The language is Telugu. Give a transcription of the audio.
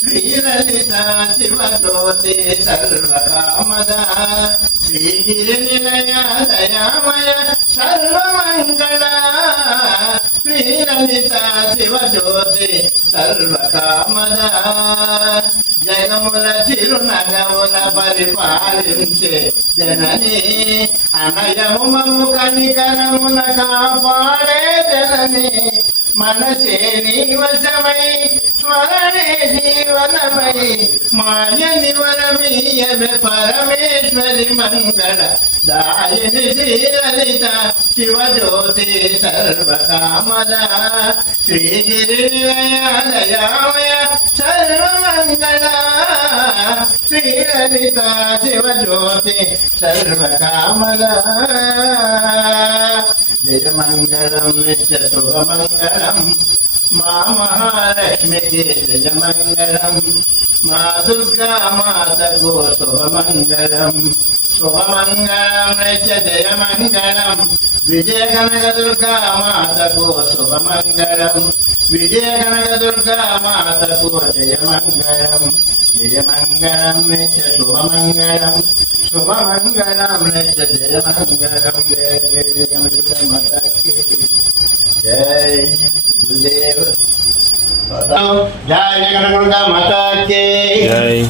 శ్రీలలిత శివజ్యోతి సర్వకామద శ్రీగిరి నిలయ దయామయ సర్వమంగళ శ్రీలలిత శివజ్యోతి సర్వకామద జగముల చిరునగముల పరిపాలించే జనని అనయము మమ్ము కనికరమున కాపాడే జనని మనసే నీ వశమై స్మరణే జీవనమై మాయ నివరమీయమే పరమేశ్వరి మంగళ దాయిని శ్రీలలిత శివజ్యోతి సర్వకామద శ్రీగిరి నిలయాలయామయ సర్వమంగళ శ్రీలలిత శివజ్యోతి సర్వకామద జయమంగళం నిత్య శుభమంగళం మా మహాలక్ష్మికి జయమంగళం మా దుర్గా మాతకు శుభమంగళం శుభమంగళం నిత్య జయమంగళం విజయ కనక దుర్గా మాతకు శుభమంగళం విజయ కనక దుర్గా మాతకు జయమంగళం జయమంగళం నిత్య శుభమంగళం శుభమంగళం నిత్య జయమంగళం జయ గణపతి మాతాకి జై గురుదేవ్ జయ గణపతి మాతాకి జై.